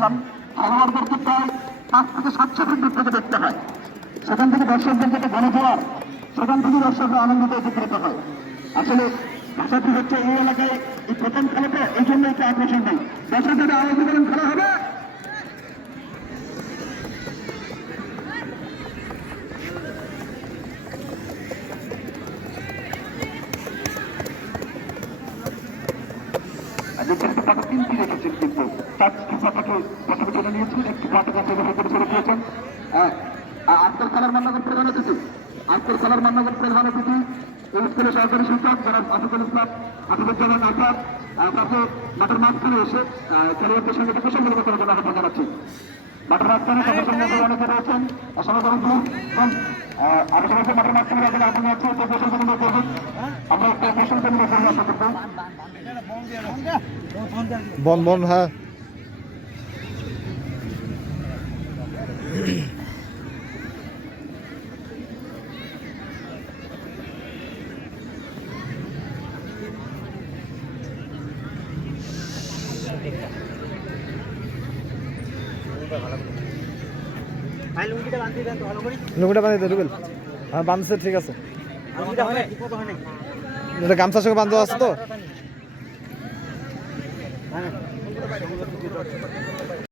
গিয়েছিলাম খেলোয়াড়দেরকে প্রায় পাঁচ থেকে সাত সেকেন্ড দূর থেকে দেখতে হয়। সেখান থেকে দর্শকদের যেটা গণজোয়ার সেখান থেকে দর্শকরা আনন্দিত উপকৃত হয়। আসলে ভাষাটি হচ্ছে এই এলাকায়? এই প্রথম খেলাটা, এই জন্য একটু আকর্ষণ নেই। দর্শকদের আয়োজন করেন খেলা হবে। নির্ধারিত পাতা চারটি পাতাকে প্রথমে চলে নিয়েছেন, একটি পাতাকে চলে দিয়েছেন আ- আজকের খেলার মান্যগর প্রধান অতিথি, আজকের খেলার মান্যগর প্রধান অতিথি এই স্কুলের সহকারী শিক্ষক যারা আসাদুল ইসলাম আসাদুজ্জামান আসাদ তাকে মাঠের মাঝখানে এসে খেলোয়াড়দের সঙ্গে একটা কুশল করার জন্য আহ্বান জানাচ্ছি। মাঠের মাঝখানে তাদের সঙ্গে অনেকে রয়েছেন। আসলে ধরুন আমি সবাইকে মাঠের মাঝখানে রাখেন আহ্বান জানাচ্ছি। তো কুশল করবেন আমরা আশা করব বন বন হ্যাঁ। লুঙ্গিটা বাঁধিয়ে দেন তো ভালো করে? লুঙ্গিটা দে রুবেল। হ্যাঁ বাঁধছে ঠিক আছে। এটা গামছার সঙ্গে বান্ধব আছে তো? হ্যাঁ।